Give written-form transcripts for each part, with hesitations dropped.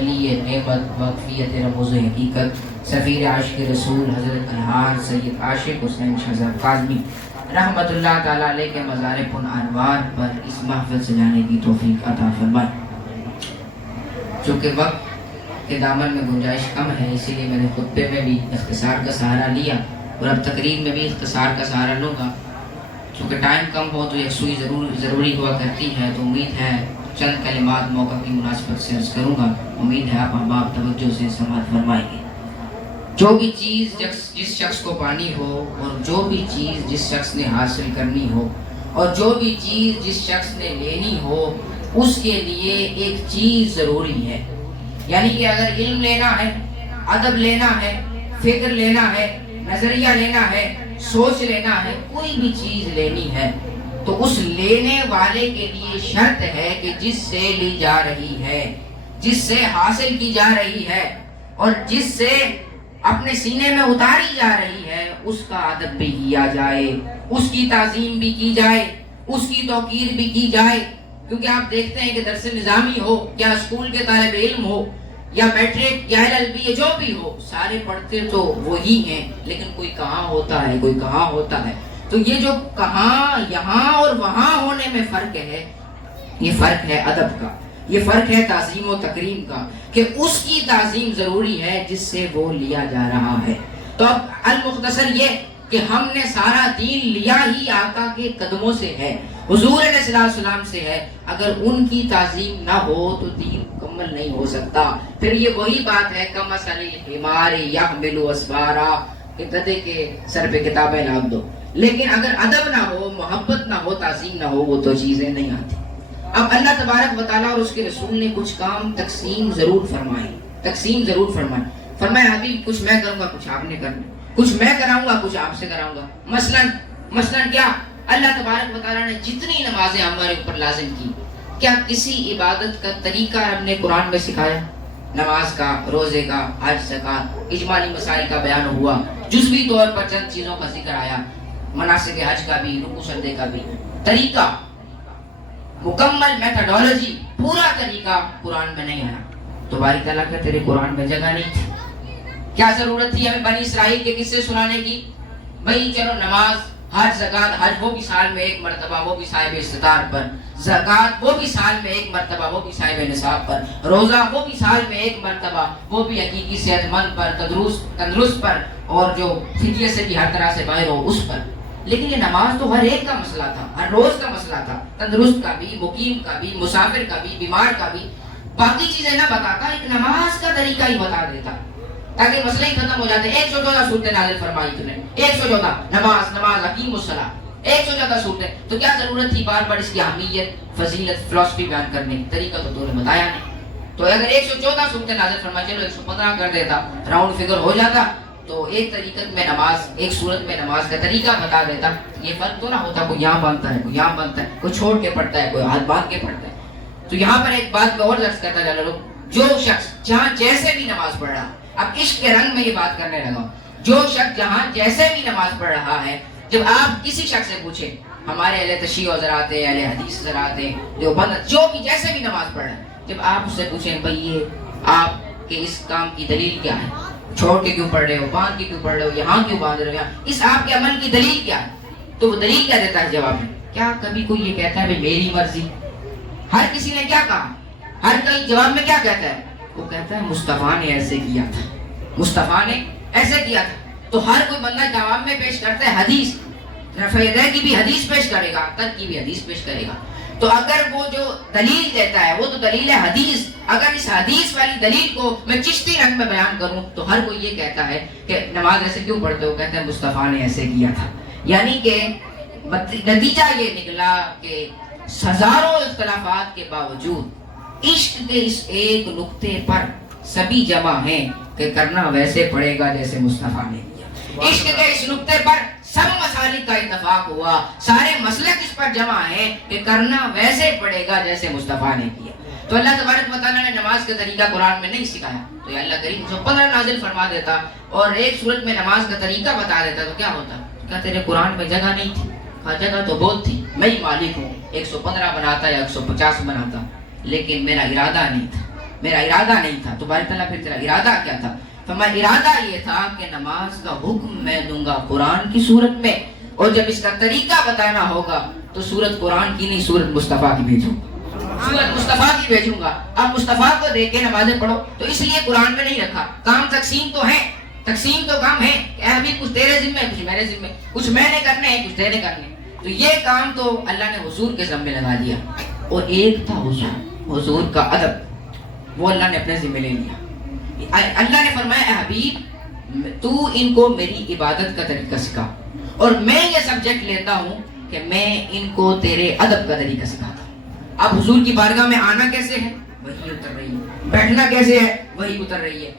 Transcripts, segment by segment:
ولی نعمت واقفیت رموز حقیقت سفیر عاشق رسول حضرت انہار سید عاشق حسین شہزاد کاظمی رحمت اللہ تعالیٰ علیہ کے مزار پن انوار پر اس محفل سے جانے کی توفیق عطا فرمائے۔ چونکہ وقت کے دامن میں گنجائش کم ہے، اسی لیے میں نے خطبے میں بھی اختصار کا سہارا لیا اور اب تقریر میں بھی اختصار کا سہارا لوں گا۔ چونکہ ٹائم کم ہو تو یکسوئی ضروری ہوا کرتی ہے، تو امید ہے چند کلمات موقع کی مناسبت سے عرض کروں گا۔ امید ہے آپ احباب توجہ سے سماعت فرمائیں گے۔ جو بھی چیز جس شخص کو پانی ہو، اور جو بھی چیز جس شخص نے حاصل کرنی ہو، اور جو بھی چیز جس شخص نے لینی ہو، اس کے لیے ایک چیز ضروری ہے۔ یعنی کہ اگر علم لینا ہے، ادب لینا ہے، فکر لینا ہے، نظریہ لینا ہے، سوچ لینا ہے، کوئی بھی چیز لینی ہے، تو اس لینے والے کے لیے شرط ہے کہ جس سے لی جا رہی ہے، جس سے حاصل کی جا رہی ہے، اور جس سے اپنے سینے میں اتاری جا رہی ہے، اس کا ادب بھی کیا جائے، اس کی تعظیم بھی کی جائے، اس کی توقیر بھی کی جائے۔ کیونکہ آپ دیکھتے ہیں کہ درس نظامی ہو یا اسکول کے طالب علم ہو یا میٹرک یا LLB جو بھی ہو، سارے پڑھتے تو وہی ہیں، لیکن کوئی کہاں ہوتا ہے، کوئی کہاں ہوتا ہے۔ تو یہ جو کہاں، یہاں اور وہاں ہونے میں فرق ہے، یہ فرق ہے ادب کا، یہ فرق ہے تعظیم و تکریم کا، کہ اس کی تعظیم ضروری ہے جس سے وہ لیا جا رہا ہے۔ تو اب المختصر یہ کہ ہم نے سارا دین لیا ہی آقا کے قدموں سے ہے، حضور علیہ السلام سے ہے۔ اگر ان کی تعظیم نہ ہو تو دین مکمل نہیں ہو سکتا۔ پھر یہ وہی بات ہے کمثل الحمار یحمل اسفارا، کہ گدھے کے سر پہ کتابیں لاد دو، لیکن اگر ادب نہ ہو، محبت نہ ہو، تعظیم نہ ہو، وہ تو چیزیں نہیں آتی۔ اب اللہ تبارک و تعالیٰ اور اس کے رسول نے کچھ کام تقسیم ضرور فرمائے۔ فرمایا ابھی کچھ میں کروں گا، کچھ آپ نے کرنا، کچھ میں کراؤں گا، کچھ آپ سے کراؤں گا۔ مثلاً کیا؟ اللہ تبارک و تعالیٰ نے جتنی نمازیں ہمارے اوپر لازم کی، کیا کسی عبادت کا طریقہ ہم نے قرآن میں سکھایا؟ نماز کا، روزے کا، حج، زکوٰۃ، اجمالی مسائل کا بیان ہوا، جزوی طور پر چند چیزوں کا ذکر آیا، مناسک حج کا بھی، رکوع سجدے کا بھی۔ طریقہ، مکمل میتھڈالوجی، پورا طریقہ قرآن میں نہیں آیا۔ تو باری تعالیٰ کا تیرے قرآن میں جگہ نہیں تھی۔ کیا ضرورت تھی ہمیں بنی اسرائیل کے قصے سنانے کی؟ بھئی چلو نماز، حج، زکوٰۃ، حج وہ بھی سال میں ایک مرتبہ، وہ بھی صاحب استطاعت پر، زکوٰۃ وہ بھی سال میں ایک مرتبہ، وہ بھی صاحب نصاب پر، روزہ وہ بھی سال میں ایک مرتبہ، وہ بھی حقیقی صحت مند پر، تندرست پر، اور جو فدیے سے بھی ہر طرح سے باہر ہو اس پر۔ لیکن یہ نماز تو ہر ایک کا مسئلہ تھا، ہر روز کا مسئلہ تھا، تندرست کا بھی، مقیم کا بھی، مسافر کا بھی، بیمار کا بھی۔ باقی چیزیں نہ بتاتا، ایک نماز کا طریقہ ہی بتا دیتا تاکہ مسئلہ ہی ختم ہو جاتے۔ 114 صورتیں نازل فرمائی تھی نے، 114 نماز اقیم الصلاۃ، 114 صورتیں۔ تو کیا ضرورت تھی بار بار اس کی اہمیت، فضیلت، فلسفی بیان کرنے کی؟ طریقہ تو نے بتایا نہیں۔ تو اگر 114 صورتیں نازل فرمائی، چلو 115 کر دیتا، راؤنڈ فگر ہو جاتا، تو ایک طریقت میں نماز، ایک صورت میں نماز کا طریقہ بتا دیتا۔ یہ فرق تو نہ ہوتا کوئی یہاں باندھتا ہے، کوئی یہاں باندھتا ہے، کوئی چھوڑ کے پڑھتا ہے، کوئی ہاتھ باندھ کے پڑھتا ہے۔ تو یہاں پر ایک بات میں اور درس کرتا جا رہا ہوں، جو شخص جہاں جیسے بھی نماز پڑھ رہا، اب عشق کے رنگ میں یہ بات کرنے لگا ہوں، جو شخص جہاں جیسے بھی نماز پڑھ رہا ہے، جب آپ کسی شخص سے پوچھیں، ہمارے اہل تشیع حضرات ہیں، اہل حدیث حضرات ہیں، جو بند، جو بھی جیسے بھی نماز پڑھ رہا ہے، جب آپ اس سے پوچھیں بھئی یہ آپ کے اس کام کی دلیل کیا ہے، چھوڑ کے کیوں پڑھ رہے ہو، باندھ کے کیوں پڑھ رہے ہو، یہاں کیوں باندھ رہے ہو، اس آپ کے عمل کی دلیل کیا ہے؟ تو وہ دلیل کیا دیتا ہے جواب میں؟ کیا کبھی کوئی یہ کہتا ہے بھئی میری مرضی؟ ہر کسی نے کیا کہا؟ ہر کوئی جواب میں کیا کہتا ہے؟ وہ کہتا ہے مصطفیٰ نے ایسے کیا تھا، مصطفیٰ نے ایسے کیا تھا۔ تو ہر کوئی بندہ جواب میں پیش کرتا ہے حدیث، رفع یدین کی بھی حدیث پیش کرے گا، ترک کی بھی حدیث پیش کرے گا۔ تو اگر وہ جو دلیل دیتا ہے وہ تو دلیل ہے حدیث، اگر اس حدیث والی دلیل کو میں چشتی رنگ میں بیان کروں تو ہر کوئی یہ کہتا ہے کہ نماز ایسے کیوں پڑھتے ہو؟ کہتے ہیں مصطفیٰ نے ایسے کیا تھا۔ یعنی کہ نتیجہ یہ نکلا کہ ہزاروں اختلافات کے باوجود عشق کے اس ایک نقطے پر سبھی جمع ہیں کہ کرنا ویسے پڑے گا جیسے مصطفیٰ نے کیا۔ عشق کے اس نقطے پر سب مسالک کا اتفاق ہوا، سارے مسلک اس پر جمع ہیں کہ کرنا ویسے پڑے گا جیسے مصطفیٰ نے کیا۔ تو اللہ تبارک و تعالیٰ نے نماز کا طریقہ قرآن میں نہیں سکھایا، تو اللہ کریم 115 نازل فرما دیتا اور ایک صورت میں نماز کا طریقہ بتا دیتا تو کیا ہوتا؟ کیا تیرے قرآن میں جگہ نہیں تھی؟ کہا جگہ تو بہت تھی، میں ہی مالک ہوں، 115 بناتا یا 150 بناتا، لیکن میرا ارادہ نہیں تھا، میرا ارادہ نہیں تھا. تو باری تعالیٰ پھر تیرا ارادہ کیا تھا؟ فرمایا ارادہ یہ تھا کہ نماز کا حکم میں دوں گا قرآن کی صورت میں, اور جب اس کا طریقہ بتانا ہوگا تو صورت قرآن کی نہیں, صورت مصطفیٰ کی بھیجوں, صورت مصطفیٰ کی بھیجوں گا. اب مصطفیٰ کو دیکھ کے نمازیں پڑھو, تو اس لیے قرآن میں نہیں رکھا. کام تقسیم تو ہے, تقسیم تو کام ہے کہ ابھی کچھ تیرے ذمے, کچھ میرے ذمے, کچھ میں نے کرنے ہیں, کچھ تیرے کرنے ہیں. تو یہ کام تو اللہ نے حضور کے ذمے لگا دیا. اور ایک تھا حضور کا ادب, وہ اللہ نے اپنے ذمے لے لیا. اللہ نے فرمایا اے حبیب تو ان کو میری عبادت کا طریقہ سکھا, اور میں یہ سبجیکٹ لیتا ہوں کہ میں ان کو تیرے ادب کا طریقہ سکھاتا ہوں. اب حضور کی بارگاہ میں آنا کیسے ہے, وہی اتر رہی ہے. بیٹھنا کیسے ہے, وہی اتر رہی ہے.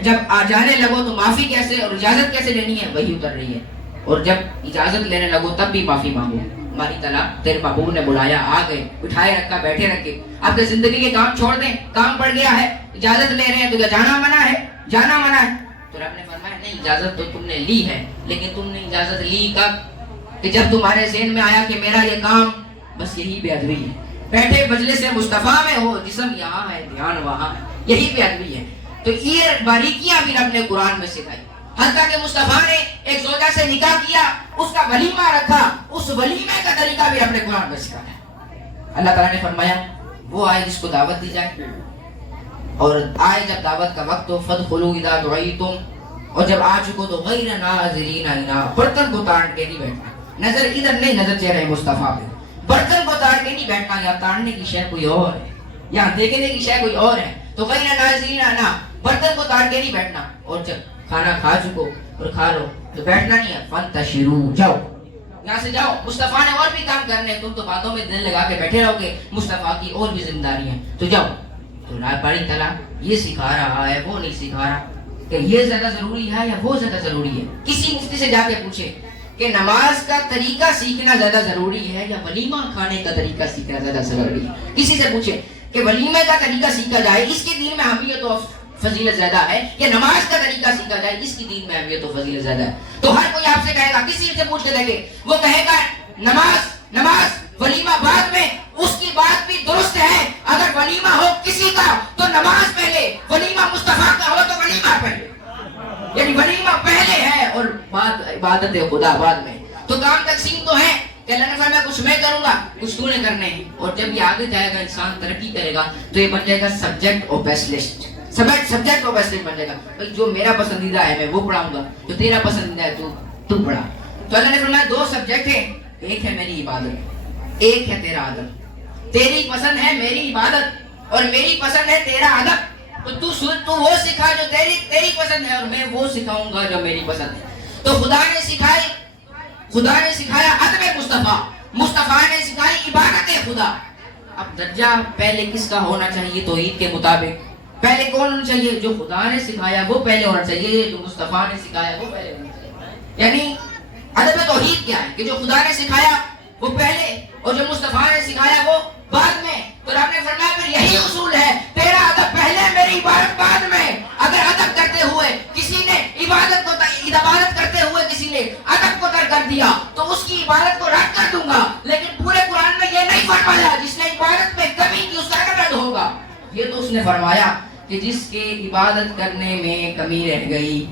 جب آ جانے لگو تو معافی کیسے اور اجازت کیسے لینی ہے, وہی اتر رہی ہے. اور جب اجازت لینے لگو تب بھی معافی مانگو. ہماری طرح تیرے محبوب نے بلایا, آ گئے, اٹھائے رکھا, بیٹھے رکھے. آپ کے زندگی کے کام چھوڑ دیں, کام پڑ گیا ہے, اجازت لے رہے ہیں, تو کیا جانا منع ہے, جانا منع ہے. تو رب نے فرمایا نہیں, اجازت تو تم نے لی ہے, لیکن تم نے اجازت لی کب, کہ جب تمہارے ذہن میں آیا کہ میرا یہ کام بس یہی بے ادبی ہے. بیٹھے مجلس مصطفیٰ میں ہو, جسم یہاں ہے, دھیان وہاں ہے, یہی بے ادبی ہے. تو یہ باریکیاں بھی رب نے قرآن میں سکھائی. حتیٰ کہ مصطفیٰ نے ایک زوجہ سے نکاح کیا, اس کا ولیمہ رکھا, اس ولیمے کا طریقہ بھی رب نے قرآن میں سکھایا. اللہ تعالیٰ نے فرمایا وہ آئے جس کو دعوت دی جائے, اور آئے جب دعوت کا وقت تو فادخلوا اذا دعیتم, اور جب آ چکو تو غیر ناظرین اناء, برتن کو تاڑ کے نہیں بیٹھنا, نظر ادھر نہیں, نظر چہرے مصطفیٰ پہ. برتن کو تاڑ کے نہیں بیٹھنا, یا تاڑنے کی شے کوئی اور ہے, یا دیکھنے کی شے کوئی اور ہے. تو غیر ناظرین اناء, برتن کو تاڑ کے نہیں بیٹھنا. اور جب کھانا کھا چکو اور کھا لو تو بیٹھنا نہیں ہے, فانتشروا, جاؤ یہاں سے جاؤ. مصطفیٰ نے اور بھی کام کرنے, تم تو باتوں میں دل لگا کے بیٹھے رہو گے, مصطفیٰ کی اور بھی ذمہ داری ہیں, تو جاؤ. تو باری تعالیٰ یہ سکھا رہا ہے, وہ نہیں سکھا رہا کہ یہ زیادہ ضروری ہے یا وہ زیادہ ضروری ہے. کسی مفتی سے جا کے پوچھے کہ نماز کا طریقہ سیکھنا زیادہ ضروری ہے یا ولیمہ کھانے کا طریقہ سیکھنا زیادہ ضروری ہے. کسی سے پوچھے کہ ولیمے کا طریقہ سیکھا جائے, اس کے دین میں اہمیت و فضیلت زیادہ ہے, یا نماز کا طریقہ سیکھا جائے, اس کی دین میں اہمیت و فضیلت زیادہ ہے. تو ہر کوئی آپ سے کہے گا, کسی سے پوچھ کے دیکھے, وہ کہے گا نماز نماز, ولیمہ بعد میں. اس کی بات بھی درست ہے, اگر ولیمہ ہو کسی کا تو نماز پہلے, ولیمہ مصطفیٰ کا ہو تو ولیمہ پہلے, یعنی ولیمہ پہلے ہے اور بعد عبادت خدا بعد میں. تو کام تقسیم تو ہے کہ اللہ نے فرمایا کچھ میں کروں گا, کچھ تو نے کرنے ہیں. اور جب یہ آگے جائے گا, انسان ترقی کرے گا, تو یہ بن جائے گا سبجیکٹ اور اسپیشلسٹ, سبجیکٹ اور اسپیشلسٹ بن جائے گا. بھائی جو میرا پسندیدہ ہے میں وہ پڑھاؤں گا, جو تیرا پسندیدہ ہے تو پڑھا. تو اللہ نے فرمایا دو سبجیکٹ ہیں, ایک ہے میری عبادت, ایک ہے تیرا ادب. تیری پسند ہے میری عبادت اور میری پسند ہے تیرا ادب. تو وہ سکھا جو تیری پسند ہے, اور میں وہ سکھاؤں گا جو میری پسند ہے. تو خدا نے سکھایا ادب مصطفیٰ, مصطفیٰ نے سکھائی عبادت خدا. اب درجہ پہلے کس کا ہونا چاہیے توحید کے مطابق؟ پہلے کون ہونا چاہیے؟ جو خدا نے سکھایا وہ پہلے ہونا چاہیے, جو مصطفیٰ نے سکھایا وہ پہلے ہونا چاہیے. یعنی ادب توحید کیا ہے کہ جو خدا نے سکھایا وہ پہلے, اور جو مصطفیٰ نے سکھایا وہ بعد میں. تو رب نے فرمایا پھر یہی اصول ہے, تیرا ادب پہلے, میری عبادت بعد میں. اگر ادب کرتے ہوئے کسی نے عبادت کرتے ہوئے کسی نے ادب کو ترک کر دیا تو اس کی عبادت کو رد کر دوں گا. لیکن پورے قرآن میں یہ نہیں فرمایا جس نے عبادت میں کمی کی اس کا ادب رد ہوگا. یہ تو اس نے فرمایا کہ جس کے عبادت کرنے میں کمی رہ گئی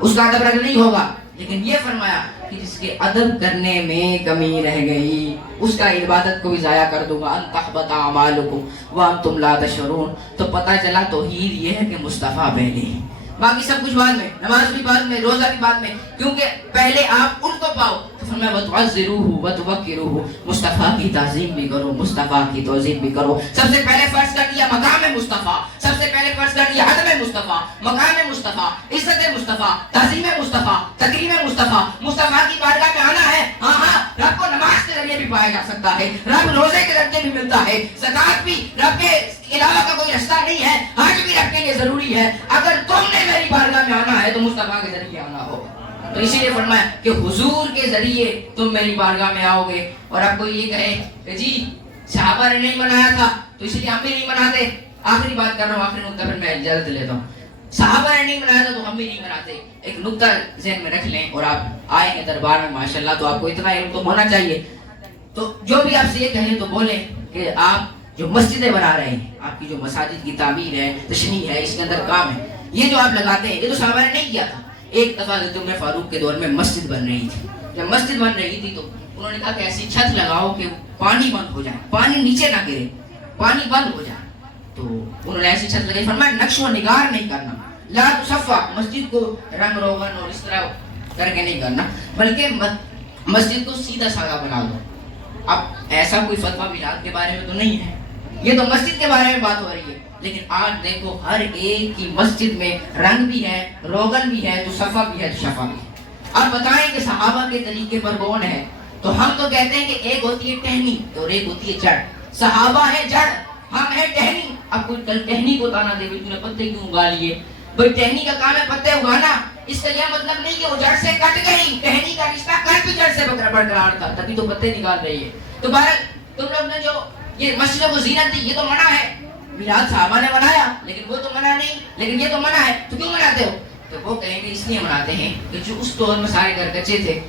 اس کا ادب رد نہیں ہوگا. لیکن یہ فرمایا کہ جس کے ادب کرنے میں کمی رہ گئی اس کا عبادت کو بھی ضائع کر دوں گا. ان تحبط اعمالکم وانتم لا تشعرون. تو پتہ چلا توحید یہ ہے کہ مصطفیٰ پہلے, باقی سب کچھ بعد میں, نماز بھی بعد میں, روزہ بھی بعد میں, کیونکہ پہلے آپ ان کو پاؤ. تو فرمایا وتعزروہ وتوقروہ, مصطفیٰ کی تعظیم بھی کرو, مصطفیٰ کی توظیف بھی کرو. سب سے پہلے فرض کر دیا مقام مصطفیٰ, سب سے پہلے فرض کر دیا ادب مصطفیٰ, مقام مصطفیٰ, عزت مصطفیٰ, تعظیم مصطفیٰ, تکریم مصطفیٰ. مصطفیٰ کی بارگاہ میں آنا ہے, ہاں رب کو نماز کے ذریعے بھی پایا جا سکتا ہے, رب روزے کے ذریعے بھی ملتا ہے, زکات بھی رب کے علاوہ کا کوئی رستہ نہیں ہے, حج بھی رب کے لیے ضروری ہے. اگر تم نے میری بارگاہ میں آنا ہے تو مصطفیٰ کے ذریعے آنا ہوگا. تو اسی لیے فرمایا کہ حضور کے ذریعے تم میری بارگاہ میں آؤ گے. اور آپ کو یہ کہے کہ جی صحابہ نے نہیں منایا تھا تو اس لیے ہم بھی نہیں مناتے. آخری بات کر رہا ہوں, آخری نقطہ پھر میں اجازت لیتا ہوں. صحابہ نے نہیں منایا تھا تو ہم بھی نہیں مناتے. ایک نقطہ ذہن میں رکھ لیں, اور آپ آئیں گے دربار میں ماشاءاللہ تو آپ کو اتنا علم تو ہونا چاہیے. تو جو بھی آپ سے یہ کہیں تو بولیں کہ آپ جو مسجدیں بنا رہے ہیں، آپ کی جو مساجد کی تعمیر ہے، تشریح ہے، اس کے اندر کام ہے، یہ جو آپ لگاتے ہیں، یہ تو صحابہ نے نہیں کیا تھا. ایک دفعہ حضرت عمر فاروق کے دور میں مسجد بن رہی تھی. جب مسجد بن رہی تھی تو انہوں نے کہا کہ ایسی چھت لگاؤ کہ پانی بند ہو جائے، پانی نیچے نہ گرے، پانی بند ہو جائے. تو انہوں نے ایسی چھت لگائی. فرمایا نقش و نگار نہیں کرنا، لا تصفا، مسجد کو رنگ روغن اور اس طرح کر کے نہیں کرنا، بلکہ مسجد کو سیدھا سادہ بنا دو. اب ایسا کوئی فتویٰ میلاد کے بارے میں تو نہیں ہے، یہ تو مسجد کے بارے میں بات ہو رہی ہے. لیکن آج دیکھو ہر ایک کی مسجد میں رنگ بھی ہے، روغن بھی ہے، تو صفا بھی ہے، تو شفا بھی ہے. اب بتائیں کہ صحابہ کے طریقے پر کون ہے؟ تو ہم تو کہتے ہیں کہ ایک ہوتی ہے ٹہنی اور ایک ہوتی ہے جڑ. صحابہ ہے جڑ، ہم ہے ٹہنی. اب کوئی ٹہنی کو تانا دے تم نے پتے کیوں اگا لیے؟ بھائی ٹہنی کا کام ہے پتے اگانا، اس کا یہ مطلب نہیں کہ وہ جڑ سے کٹ گئی. ٹہنی کا رشتہ کل بھی جڑ سے برقرار تھا، تبھی تو پتے نکال رہی ہے. تو بہرحال تم لوگ نے جو یہ مسجدوں کو زینت دی، یہ تو منع ہے. میلاد صحابہ نے منایا لیکن وہ تو منع نہیں، لیکن یہ تو منع ہے، تو کیوں مناتے ہو؟ تو وہ کہیں گے اس لیے مناتے ہیں کہ جو اس دور میں سارے گھر کچے تھے،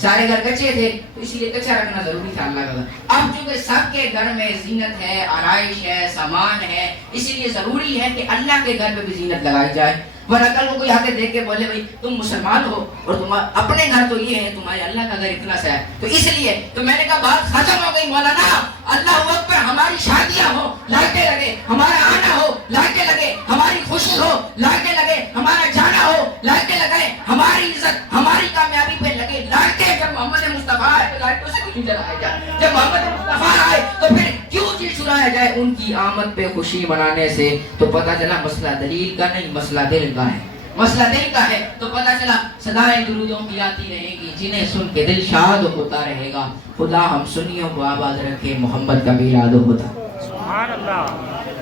سارے گھر کچے تھے، تو اسی لیے کچا رکھنا ضروری تھا اللہ کا گھر. اب چونکہ سب کے گھر میں زینت ہے، آرائش ہے، سامان ہے، اسی لیے ضروری ہے کہ اللہ کے گھر میں بھی زینت لگائی جائے. ورنہ کل کو کوئی آ کے دیکھ کے بولے بھائی تم مسلمان ہو اور تم اپنے گھر تو یہ ہے، تمہارے اللہ کا گھر اتنا سا ہے. تو اس لیے تو میں نے کہا بات ختم ہو گئی مولانا. اللہ اکبر، ہماری شادیاں ہو لائٹیں لگے، ہمارا آنا ہو لائٹیں لگے، ہماری خوشی ہو لائٹیں لگے، ہمارا جانا ہو لائٹیں لگے، ہماری عزت ہماری کامیابی پہ لگے لائٹیں. جب محمد مصطفیٰ آئے تو لائٹوں سے کیوں جلایا جائے؟ جب محمد مصطفیٰ آئے تو پھر کیوں چیز سنایا جائے ان کی آمد پہ خوشی منانے سے؟ تو پتہ چلا مسئلہ دلیل کا نہیں، مسئلہ دل کا ہے. مسئلہ دل کا ہے تو پتہ چلا صدائیں درودوں کی آتی رہے گی، جنہیں سن کے دل شاد ہوتا رہے گا. خدا ہم سنیوں کو آباد رکھے، محمد کا میلاد ہوتا. سبحان اللہ.